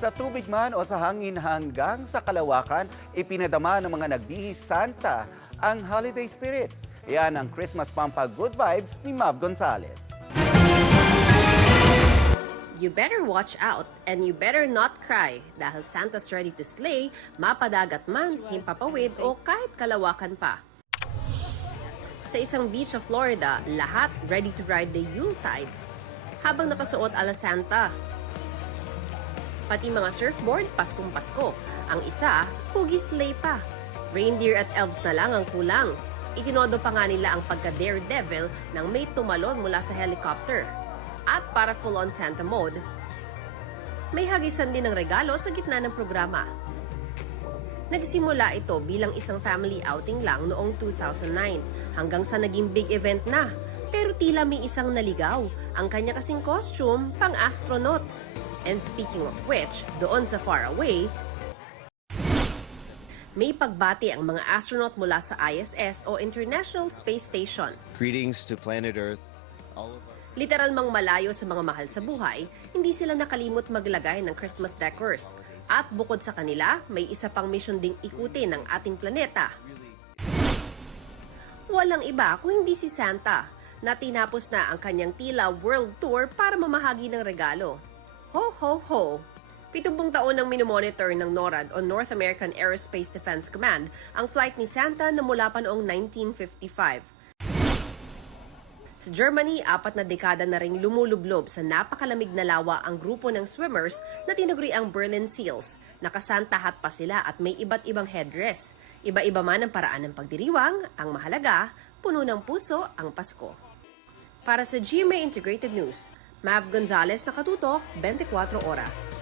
Sa tubig man o sa hangin hanggang sa kalawakan, ipinadama ng mga nagbihis Santa ang holiday spirit. Yan ang Christmas Pampa Good Vibes ni Mav Gonzalez. You better watch out and you better not cry dahil Santa's ready to slay, mapadagat man, himpapawid o kahit kalawakan pa. Sa isang beach sa Florida, lahat ready to ride the Yuletide habang nakasuot ala Santa. Pati mga surfboard, Paskong Pasko. Ang isa, hugis sleigh pa. Reindeer at elves na lang ang kulang. Itinodo pa nga nila ang pagka-daredevil nang may tumalon mula sa helicopter. At para full-on Santa mode, may hagisan din ng regalo sa gitna ng programa. Nagsimula ito bilang isang family outing lang noong 2009 hanggang sa naging big event na. Pero tila may isang naligaw, ang kanya kasing costume pang astronaut. And speaking of which, doon sa Faraway, may pagbati ang mga astronaut mula sa ISS o International Space Station. Greetings to planet Earth. All of our... Literal mang malayo sa mga mahal sa buhay, hindi sila nakalimot maglagay ng Christmas decors. At bukod sa kanila, may isa pang mission ding ikutin ng ating planeta. Walang iba kung hindi si Santa, na tinapos na ang kanyang tila world tour para mamahagi ng regalo. Ho, ho, ho! 70 taon nang minomonitor ng NORAD o North American Aerospace Defense Command ang flight ni Santa na mula pa noong 1955. Sa Germany, 4 na dekada na ring lumulublob sa napakalamig na lawa ang grupo ng swimmers na tinuguri ang Berlin Seals. Nakasanta hat pa sila at may iba't ibang headdress. Iba-iba man ang paraan ng pagdiriwang, ang mahalaga, puno ng puso ang Pasko. Para sa GMA Integrated News, Mav Gonzalez, nakatutok, 24 oras.